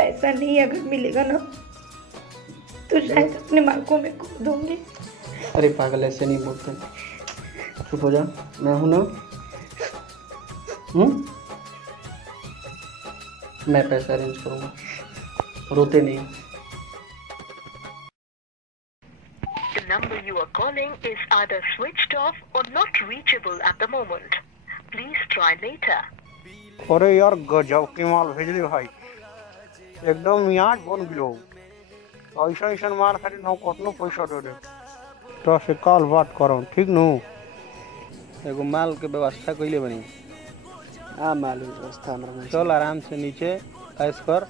पैसा नहीं अगर मिलेगा ना तो शायद अपने माँ को मैं खो दूंगी। अरे पागल, ऐसे नहीं बोलते, चुप हो जा, मैं हूं ना। मैं पैसा अरेंज करूंगा, रोते नहीं। The number you are calling is either switched off or not reachable at the moment. Please try later. अरे यार गजब की माल भेज दे भाई, एकदम मियाज बन गलो। ऐसा ऐसा माल खाली ना कतनो पैसा दे दे तो से काल बात करो, ठीक नु। एगो माल के व्यवस्था कइले बनी। माल व्यवस्था हमरा चल आराम से नीचे ऐस कर।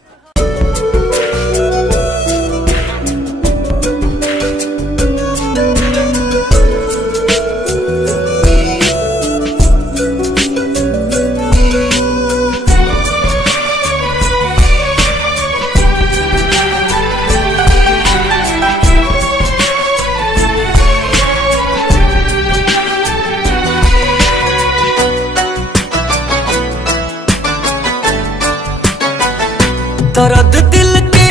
दर्द दिल के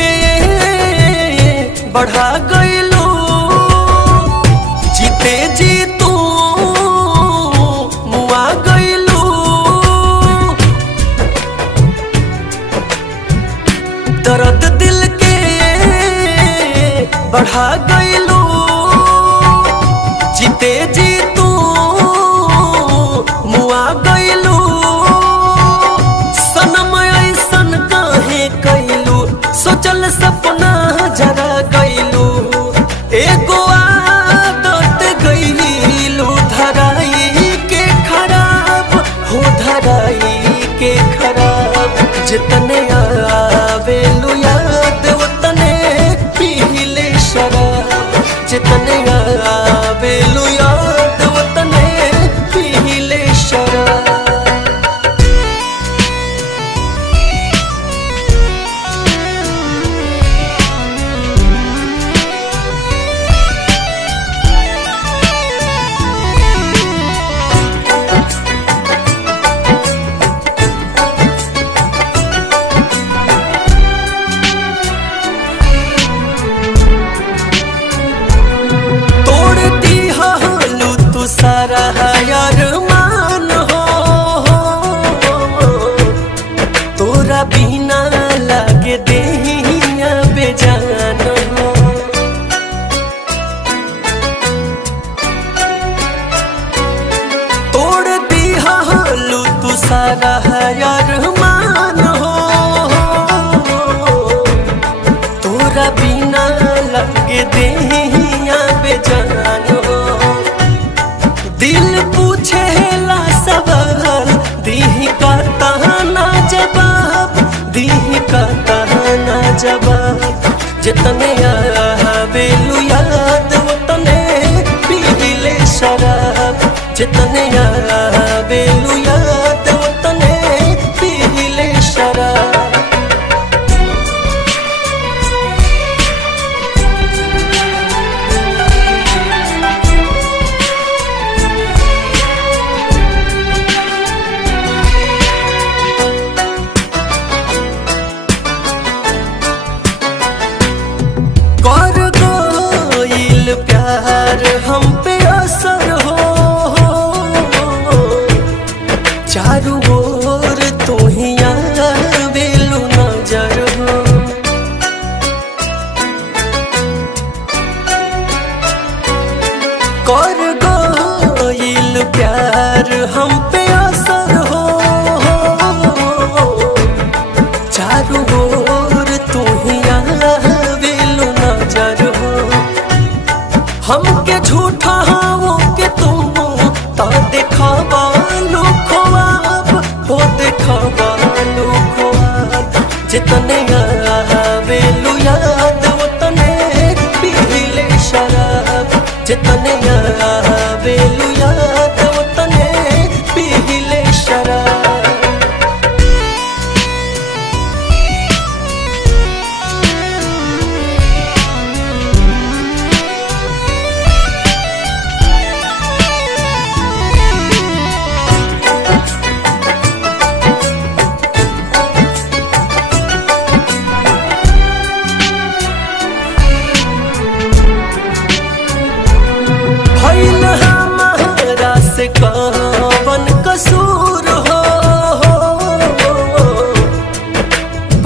बढ़ा गइलू, जीते जी तू मुआ गइलू। दर्द दिल के बढ़ा गइलू, जीते जी तू मुआ गइलू। सोचल सपना जरा गइलू, एगो आदत गइलू धराई के खराब, हो धराई के खराब। जितने आवेलू याद उतने पीले शराब, जितने आवेलू याद उतने पीले शराब। सारा यार मान हो, तोरा बिना लागे देहिया बेजान हो। तोड़ दिया लू तू सारा यार मान हो, तोरा बिना लागे देहिया बेजान हो। दिल पूछे ला सवाल, दीही का ताना जवाब, दीही का ताना जवाब। जितने आवेलू याद उतने पीले शराब, जितने आवेलू याद उतने पीले शराब। प्यार हम पे असर हो, चारों ओर तू ही आवेलू नजर हो। कर गइल प्यार हम पे असर हो, चारों ओर तू ही आवेलू नजर हो। हमके झूठा हो के तुम ता देखावा लो ख्वाब, हो देखावा लो ख्वाब। जितने आवेलू याद उतने पीले शराब, जितने आवेलू याद उतने पीले शराब।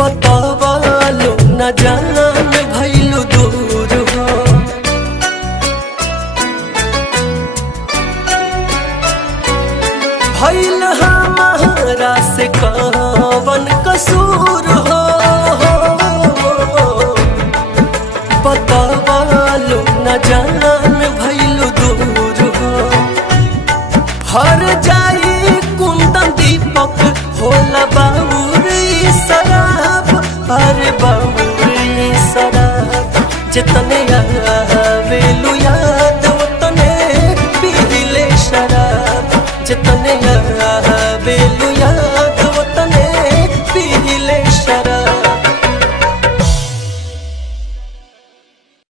बतावालो न जान भइलु दूर हो भइल हमारा से कवन कसूर हो बतावालो न जान भइलु दूर हो हर जाई कुंदन दीपक होला बाबूरी शराब अरे बाबूरी शराब जितने